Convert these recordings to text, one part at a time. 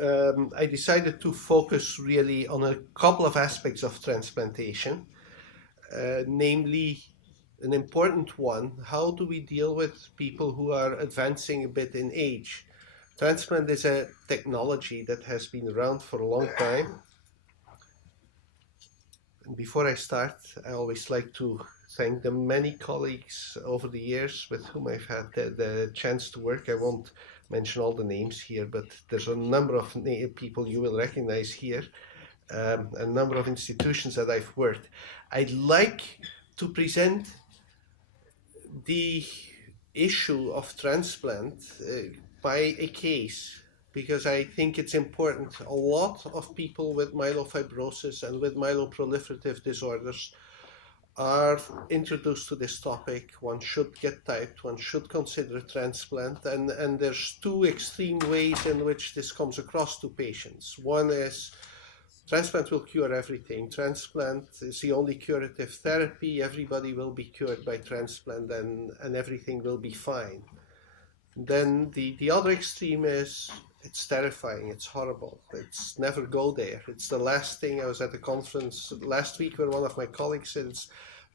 I decided to focus really on a couple of aspects of transplantation, namely an important one: how do we deal with people who are advancing a bit in age? Transplant is a technology that has been around for a long time. And before I start, I always like to thank the many colleagues over the years with whom I've had the chance to work. I won't mention all the names here, but there's a number of people you will recognize here, a number of institutions that I've worked. I'd like to present the issue of transplant by a case, because I think it's important. A lot of people with myelofibrosis and with myeloproliferative disorders are introduced to this topic. One should get typed, one should consider transplant, and there's two extreme ways in which this comes across to patients. One is transplant will cure everything. Transplant is the only curative therapy. Everybody will be cured by transplant, and everything will be fine. Then the other extreme is it's terrifying, it's horrible, it's never go there. It's the last thing. I was at a conference last week where one of my colleagues said it's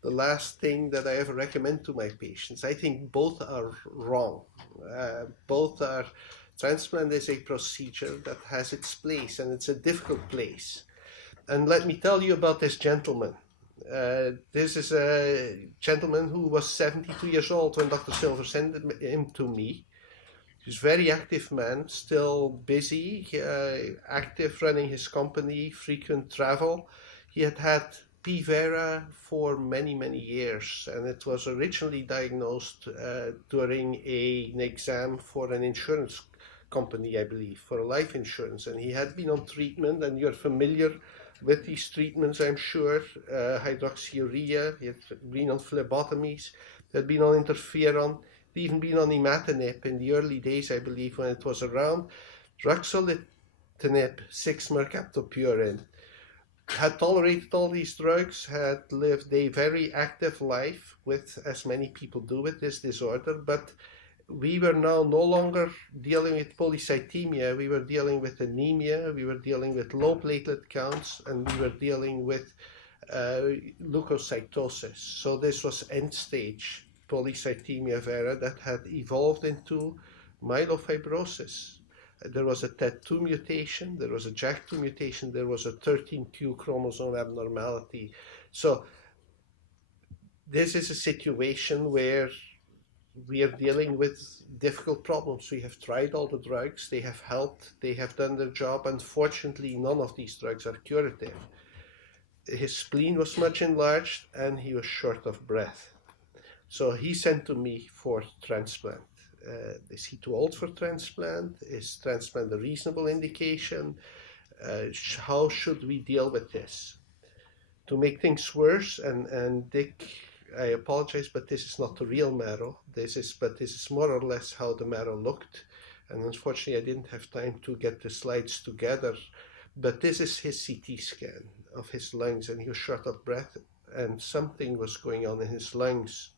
the last thing that I ever recommend to my patients. I think both are wrong. Both are. Transplant is a procedure that has its place, and it's a difficult place. And let me tell you about this gentleman. This is a gentleman who was 72 years old when Dr. Silver sent him to me. He's a very active man, still busy, active, running his company, frequent travel. He had had P. vera for many, many years, and it was originally diagnosed during an exam for an insurance company, I believe, for a life insurance, and he had been on treatment, and you're familiar with these treatments, I'm sure. Hydroxyurea, he had been on phlebotomies, he had been on interferon, he'd even been on imatinib in the early days, I believe, when it was around. Ruxolitinib, 6-mercaptopurine. Had tolerated all these drugs, had lived a very active life with, as many people do with this disorder, but we were now no longer dealing with polycythemia. We were dealing with anemia, we were dealing with low platelet counts, and we were dealing with leukocytosis. So this was end-stage polycythemia vera that had evolved into myelofibrosis. There was a TET2 mutation, there was a JAK2 mutation, there was a 13q chromosome abnormality. So this is a situation where we are dealing with difficult problems. We have tried all the drugs, they have helped, they have done their job. Unfortunately, none of these drugs are curative. His spleen was much enlarged and he was short of breath. So he sent to me for transplant. Is he too old for transplant? Is transplant a reasonable indication? How should we deal with this? To make things worse, and Dick, I apologize, but this is not the real marrow. This is more or less how the marrow looked. And unfortunately, I didn't have time to get the slides together. But this is his CT scan of his lungs, and he was short of breath, and something was going on in his lungs.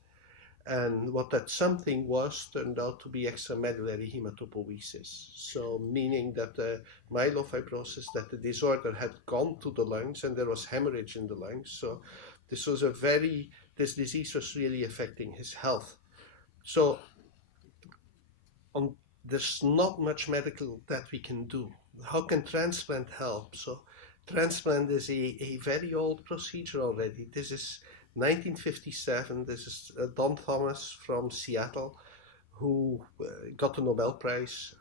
And what that something was turned out to be extramedullary hematopoiesis. So meaning that the myelofibrosis, that the disorder had gone to the lungs and there was hemorrhage in the lungs. So this disease was really affecting his health. So there's not much medical that we can do. How can transplant help? So transplant is a very old procedure already. This is 1957, this is Don Thomas from Seattle, who got the Nobel Prize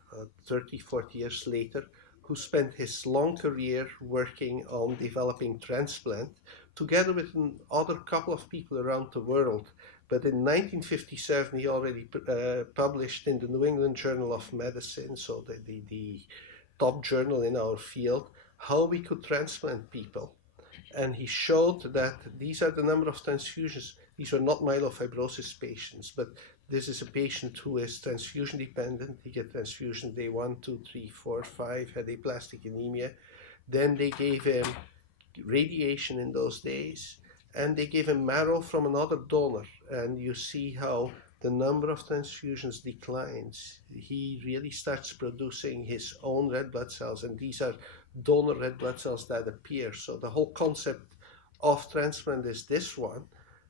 30, 40 years later, who spent his long career working on developing transplant, together with another couple of people around the world. But in 1957, he already published in the New England Journal of Medicine, so the top journal in our field, how we could transplant people. And he showed that these are the number of transfusions. These were not myelofibrosis patients, but this is a patient who is transfusion dependent. He get transfusion day 1, 2, 3, 4, 5, had aplastic anemia. Then they gave him radiation in those days, and they gave him marrow from another donor. And you see how the number of transfusions declines. He really starts producing his own red blood cells, and these are donor red blood cells that appear. So the whole concept of transplant is this one.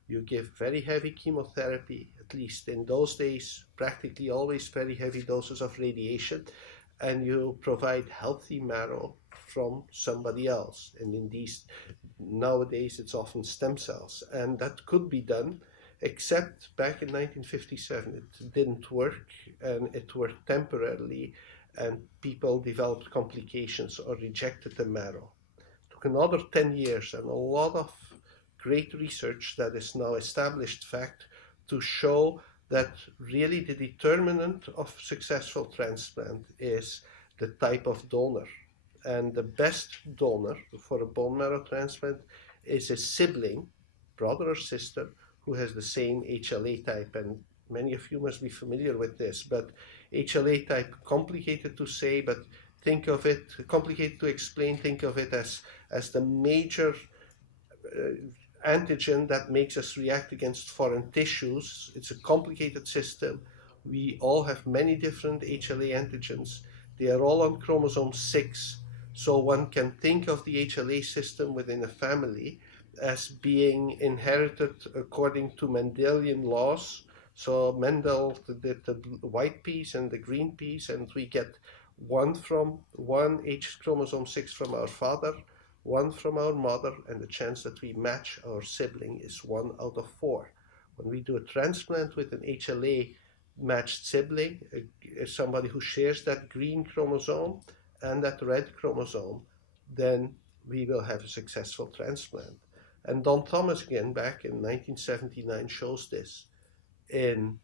You give very heavy chemotherapy, at least in those days, practically always very heavy doses of radiation, and you provide healthy marrow from somebody else. And in these, nowadays, it's often stem cells. And that could be done, except back in 1957, it didn't work, and it worked temporarily, and people developed complications or rejected the marrow. It took another 10 years and a lot of great research that is now established fact to show that really the determinant of successful transplant is the type of donor. And the best donor for a bone marrow transplant is a sibling, brother or sister, who has the same HLA type. And many of you must be familiar with this, but HLA type, complicated to say, but think of it, complicated to explain, think of it as the major antigen that makes us react against foreign tissues. It's a complicated system. We all have many different HLA antigens. They are all on chromosome 6. So one can think of the HLA system within a family as being inherited according to Mendelian laws. So Mendel did the white piece and the green piece, and we get one H chromosome 6 from our father, one from our mother, and the chance that we match our sibling is 1 out of 4. When we do a transplant with an HLA matched sibling, somebody who shares that green chromosome and that red chromosome, then we will have a successful transplant. And Don Thomas, again, back in 1979, shows this in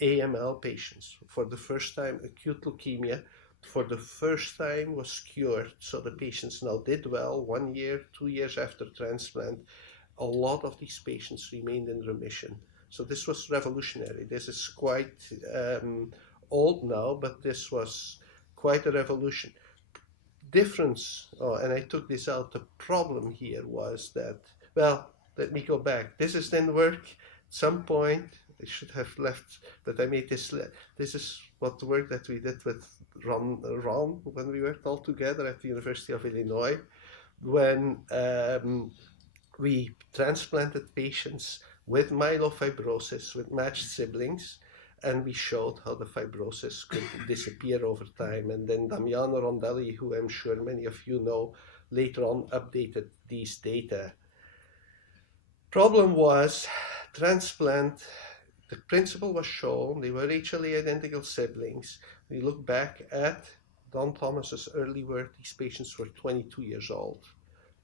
AML patients. For the first time, acute leukemia, for the first time was cured. So the patients now did well 1 year, 2 years after transplant. A lot of these patients remained in remission. So this was revolutionary. This is quite old now, but this was quite a revolution. Difference, and I took this out, the problem here was that, well, let me go back. This is then work. At some point, I should have left, but I made this. This is what the work that we did with Ron when we worked all together at the University of Illinois, when we transplanted patients with myelofibrosis with matched siblings, and we showed how the fibrosis could disappear over time. And then Damiano Rondelli, who I'm sure many of you know, later on updated these data. Problem was, transplant, the principle was shown, they were HLA identical siblings. We look back at Don Thomas's early work, these patients were 22 years old.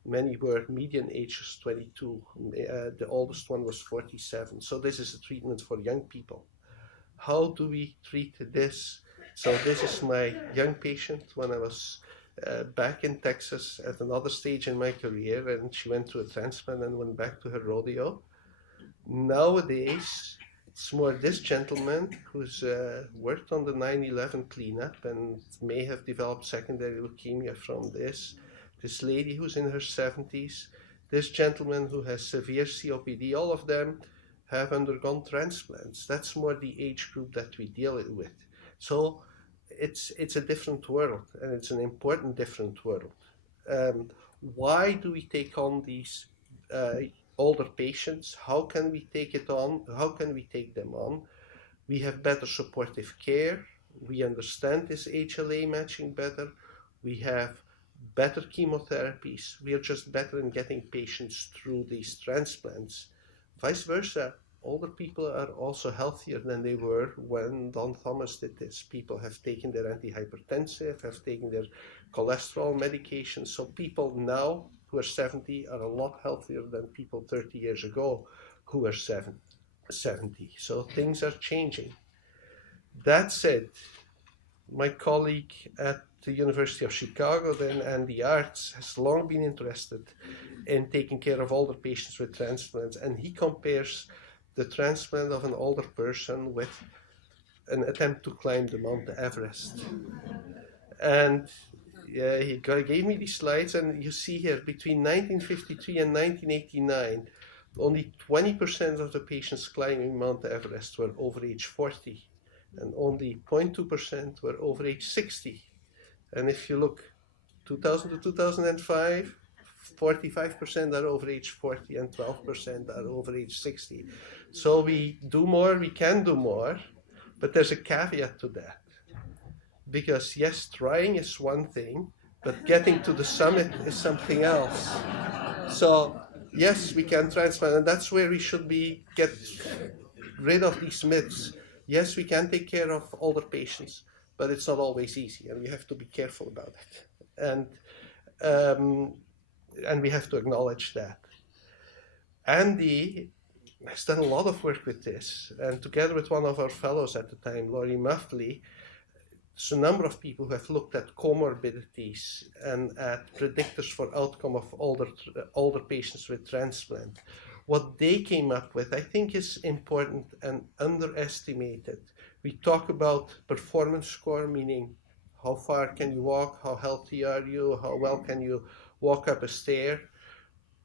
Many were median ages 22, the oldest one was 47. So this is a treatment for young people. How do we treat this? So this is my young patient when I was back in Texas at another stage in my career, and she went through a transplant and went back to her rodeo. Nowadays, it's more this gentleman who's worked on the 9/11 cleanup and may have developed secondary leukemia from this. This lady who's in her 70s, this gentleman who has severe COPD, all of them have undergone transplants. That's more the age group that we deal with. So it's a different world, and it's an important different world. Why do we take on these older patients? How can we take it on? How can we take them on? We have better supportive care. We understand this HLA matching better. We have better chemotherapies. We are just better in getting patients through these transplants. Vice versa, older people are also healthier than they were when Don Thomas did this. People have taken their antihypertensive, have taken their cholesterol medications. So people now who are 70 are a lot healthier than people 30 years ago who were 70. So things are changing. That said, my colleague at the University of Chicago then, Andy Arts, has long been interested in taking care of older patients with transplants, and he compares the transplant of an older person with an attempt to climb the Mount Everest. And he gave me these slides, and you see here, between 1953 and 1989, only 20% of the patients climbing Mount Everest were over age 40, and only 0.2% were over age 60. And if you look 2000 to 2005, 45% are over age 40 and 12% are over age 60. So we do more, we can do more, but there's a caveat to that. Because yes, trying is one thing, but getting to the summit is something else. So yes, we can transplant, and that's where we should get rid of these myths. Yes, we can take care of older patients, but it's not always easy, and we have to be careful about it. And we have to acknowledge that. Andy has done a lot of work with this, and together with one of our fellows at the time, Laurie Muffley, there's a number of people who have looked at comorbidities and at predictors for outcome of older patients with transplant. What they came up with, I think, is important and underestimated. We talk about performance score, meaning how far can you walk, how healthy are you, how well can you walk up a stair.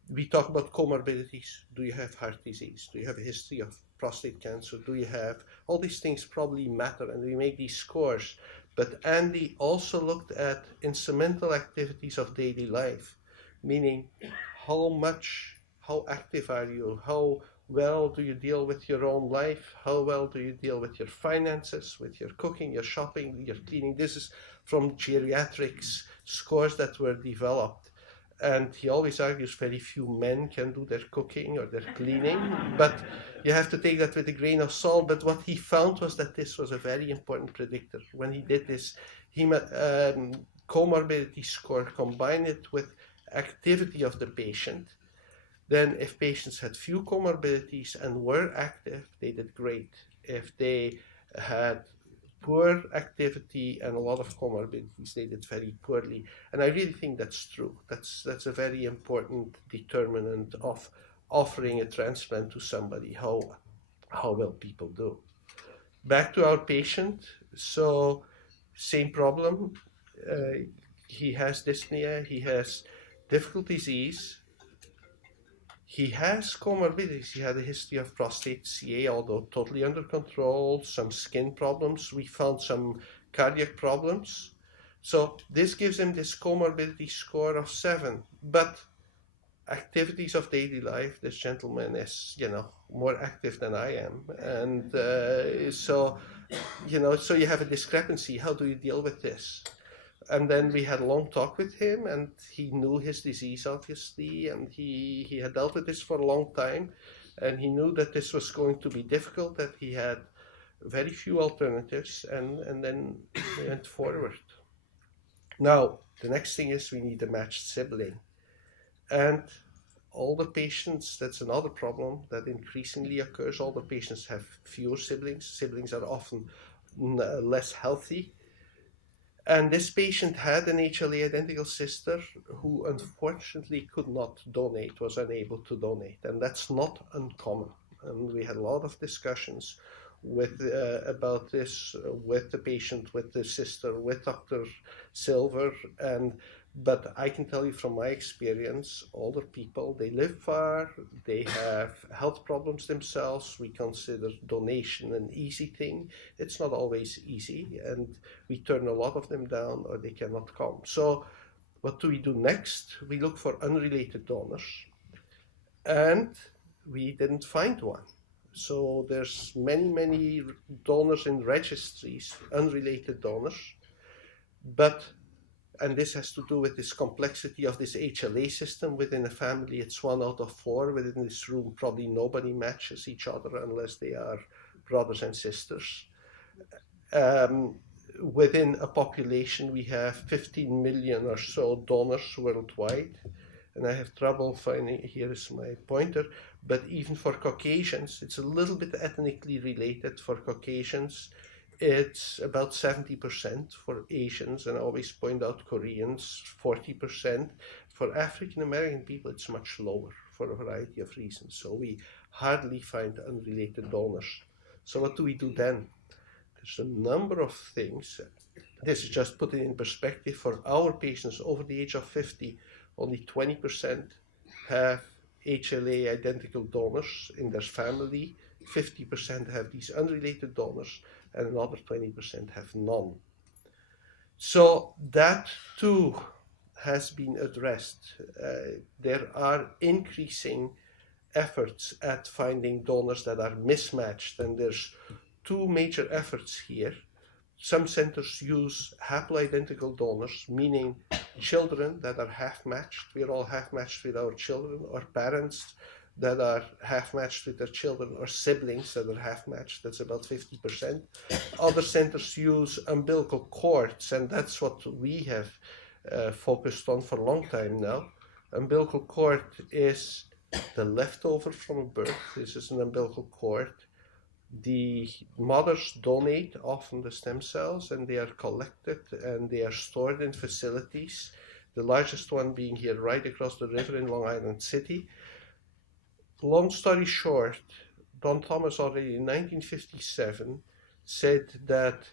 We talk about comorbidities. Do you have heart disease? Do you have a history of prostate cancer? Do you have all these things probably matter, and we make these scores. But Andy also looked at instrumental activities of daily life, meaning how active are you? How well do you deal with your own life? How well do you deal with your finances, with your cooking, your shopping, your cleaning? This is from Geriatric's scores that were developed. And he always argues very few men can do their cooking or their cleaning, but you have to take that with a grain of salt. But what he found was that this was a very important predictor. When he did this, he comorbidity score, combined it with activity of the patient. Then if patients had few comorbidities and were active, they did great. If they had poor activity and a lot of comorbidities, they did very poorly. And I really think that's true. That's a very important determinant of offering a transplant to somebody, how well people do. Back to our patient. So same problem. He has dyspnea, he has difficult disease. He has comorbidities. He had a history of prostate CA, although totally under control, some skin problems. We found some cardiac problems. So this gives him this comorbidity score of 7. But activities of daily life, this gentleman is, more active than I am. And so you have a discrepancy. How do you deal with this? And then we had a long talk with him, and he knew his disease, obviously, and he had dealt with this for a long time, and he knew that this was going to be difficult, that he had very few alternatives, and then we went forward. Now, the next thing is we need a matched sibling. And all the patients, that's another problem that increasingly occurs. All the patients have fewer siblings. Siblings are often less healthy. And this patient had an HLA identical sister who unfortunately could not donate, was unable to donate. And that's not uncommon. And we had a lot of discussions about this with the patient, with the sister, with Dr. Silver. But I can tell you from my experience, older people, they live far, they have health problems themselves. We consider donation an easy thing. It's not always easy, and we turn a lot of them down or they cannot come. So what do we do next? We look for unrelated donors, and we didn't find one. So there's many donors in registries, unrelated donors, and this has to do with this complexity of this HLA system within a family. It's 1 out of 4. Within this room, probably nobody matches each other unless they are brothers and sisters. Within a population, we have 15 million or so donors worldwide. And I have trouble finding, here is my pointer, but even for Caucasians, it's a little bit ethnically related. For Caucasians, it's about 70%. For Asians, and I always point out Koreans, 40%. For African American people, it's much lower for a variety of reasons. So we hardly find unrelated donors. So what do we do then? There's a number of things. This is just put it in perspective. For our patients over the age of 50, only 20% have HLA identical donors in their family, 50% have these unrelated donors, and another 20% have none. So that too has been addressed. There are increasing efforts at finding donors that are mismatched, and there's two major efforts here. Some centers use haploidentical donors, meaning children that are half-matched. We're all half-matched with our children, or parents that are half-matched with their children, or siblings that are half-matched. That's about 50%. Other centers use umbilical cords, and that's what we have focused on for a long time now. Umbilical cord is the leftover from a birth. This is an umbilical cord. The mothers donate often the stem cells, and they are collected and they are stored in facilities. The largest one being here right across the river in Long Island City. Long story short, Don Thomas already in 1957 said that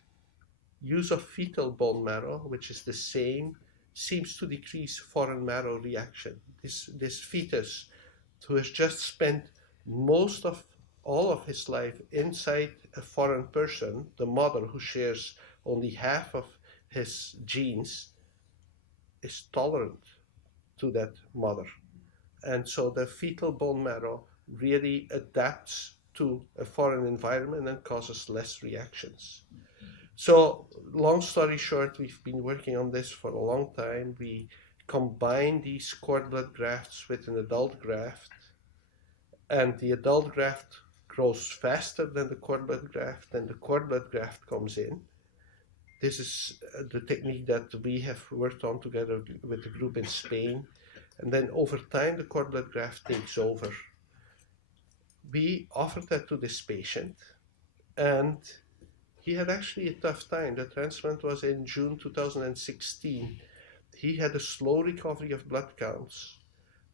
use of fetal bone marrow, which is the same, seems to decrease foreign marrow reaction. This fetus, who has just spent most of all of his life inside a foreign person, the mother who shares only half of his genes, is tolerant to that mother. And so the fetal bone marrow really adapts to a foreign environment and causes less reactions. So long story short, we've been working on this for a long time. We combine these cord blood grafts with an adult graft, and the adult graft grows faster than the cord blood graft, and the cord blood graft comes in. This is the technique that we have worked on together with a group in Spain. And then over time, the cord blood graft takes over. We offered that to this patient, and he had actually a tough time. The transplant was in June 2016. He had a slow recovery of blood counts,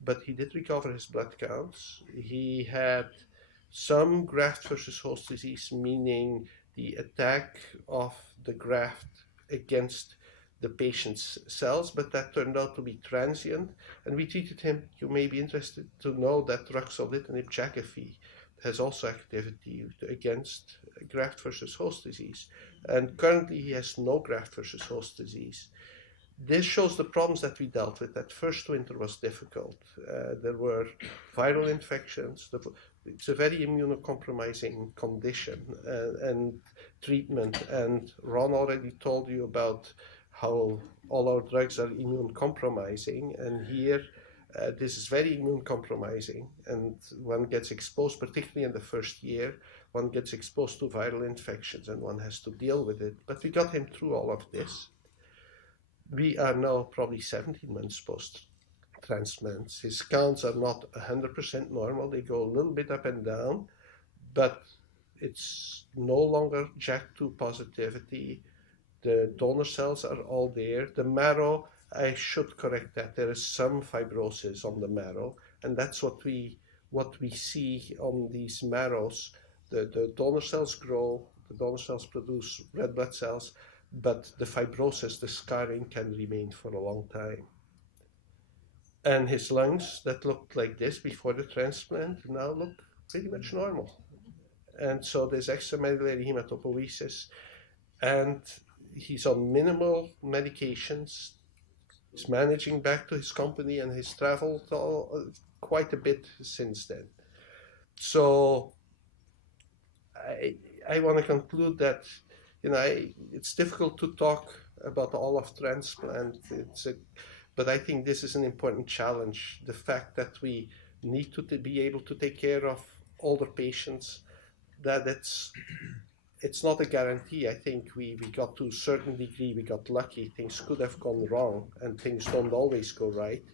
but he did recover his blood counts. He had some graft versus host disease, meaning the attack of the graft against the patient's cells, but that turned out to be transient, and we treated him. You may be interested to know that ruxolitinib Jakafi has also activity against graft versus host disease, and currently he has no graft versus host disease. This shows the problems that we dealt with. That first winter was difficult. There were viral infections. It's a very immunocompromising condition and treatment, and Ron already told you about how all our drugs are immune compromising, and here this is very immune compromising, and one gets exposed, particularly in the first year, one gets exposed to viral infections and one has to deal with it. But we got him through all of this. We are now probably 17 months post-transplants. His counts are not 100% normal, they go a little bit up and down, but it's no longer JAK2 positivity. The donor cells are all there. The marrow, I should correct that. There is some fibrosis on the marrow, and that's what we see on these marrows. The donor cells grow, the donor cells produce red blood cells, but the fibrosis, the scarring, can remain for a long time. And his lungs that looked like this before the transplant now look pretty much normal. And so there's extramedullary hematopoiesis, and he's on minimal medications. He's managing back to his company, and he's traveled quite a bit since then. So I want to conclude that it's difficult to talk about all of transplant. But I think this is an important challenge. The fact that we need to be able to take care of older patients, that it's not a guarantee. I think we got to a certain degree, we got lucky. Things could have gone wrong, and things don't always go right.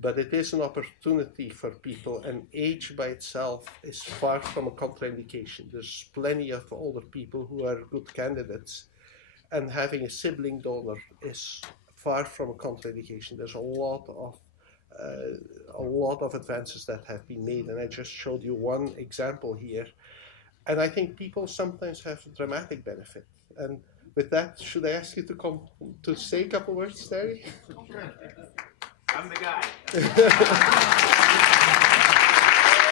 But it is an opportunity for people, and age by itself is far from a contraindication. There's plenty of older people who are good candidates, and having a sibling donor is far from a contraindication. There's a lot of advances that have been made, and I just showed you one example here. And I think people sometimes have dramatic benefit. And with that, should I ask you to come to say a couple words, Terry? I'm the guy.